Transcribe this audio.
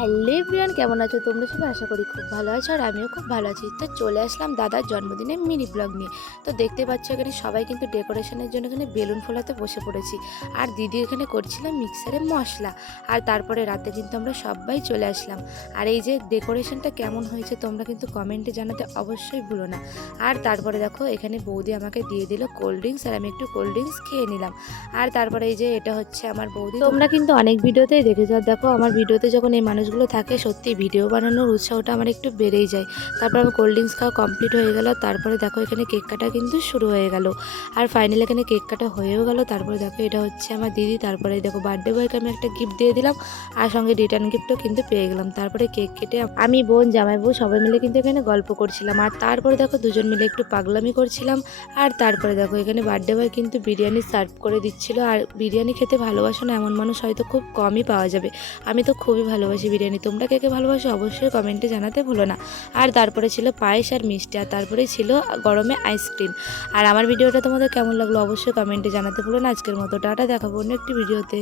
Hello everyone, কেমন আছো তোমরা সবাই? আশা করি খুব ভালো আছো আর আমিও খুব ভালো আছি। তো চলে আসলাম দাদার জন্মদিনে মিনি ব্লগ নিয়ে। তো দেখতে পাচ্ছ এখানে সবাই কিন্তু ডেকোরেশনের জন্য এখানে বেলুন ফোলাতে বসে পড়েছি। আর দিদি এখানে করছিলাম মিক্সারে মশলা। আর তারপরে রাতে কিন্তু আমরা সবাই চলে আসলাম। আর এই যে ডেকোরেশনটা কেমন হয়েছে তোমরা কিন্তু কমেন্টে জানাতে অবশ্যই ভুলো না। আর তারপরে দেখো এখানে বৌদি আমাকে দিয়ে দিল কোল্ড ড্রিঙ্কস, আর আমি একটু কোল্ড ড্রিঙ্কস খেয়ে নিলাম। আর তারপরে এই যে এটা হচ্ছে আমার বৌদি। তোমরা কিন্তু অনেক ভিডিওতেই দেখেছো, আর দেখো আমার ভিডিওতে যখন এই মানুষগুলো থাকে সত্যি ভিডিও বানানোর উৎসাহটা আমার একটু বেড়েই যায়। তারপর আমার কোল্ড ড্রিঙ্কস খাওয়া কমপ্লিট হয়ে গেল। তারপরে দেখো এখানে কেক কাটা কিন্তু শুরু হয়ে গেল। আর ফাইনালি এখানে কেক কাটা হয়েও গেল। তারপরে দেখো এটা হচ্ছে আমার দিদি। তারপরে দেখো বার্থডে বয়কে আমি একটা গিফট দিয়ে দিলাম, আর সঙ্গে রিটার্ন গিফটও কিন্তু পেয়ে গেলাম। তারপরে কেক কেটে আমি, বোন, জামাই বউ সবাই মিলে কিন্তু এখানে গল্প করছিলাম। আর তারপরে দেখো দুজন মিলে একটু পাগলামি করছিলাম। আর তারপরে দেখো এখানে বার্থডে বয় কিন্তু বিরিয়ানি সার্ভ করে দিচ্ছিল। আর বিরিয়ানি খেতে ভালোবাসো না এমন মানুষ হয়তো খুব কমই পাওয়া যাবে। আমি তো খুবই ভালোবাসি বিরিয়ানি। তোমরা কে কে ভালোবাসো অবশ্যই কমেন্টে জানাতে ভুলো না। আর তারপরে ছিল পায়েস আর মিষ্টি, আর তারপরে ছিল গরমে আইসক্রিম। আর আমার ভিডিওটা তোমাদের কেমন লাগলো অবশ্যই কমেন্টে জানাতে ভুলো না। আজকের মতো টাটা, দেখাবো অন্য একটি ভিডিওতে।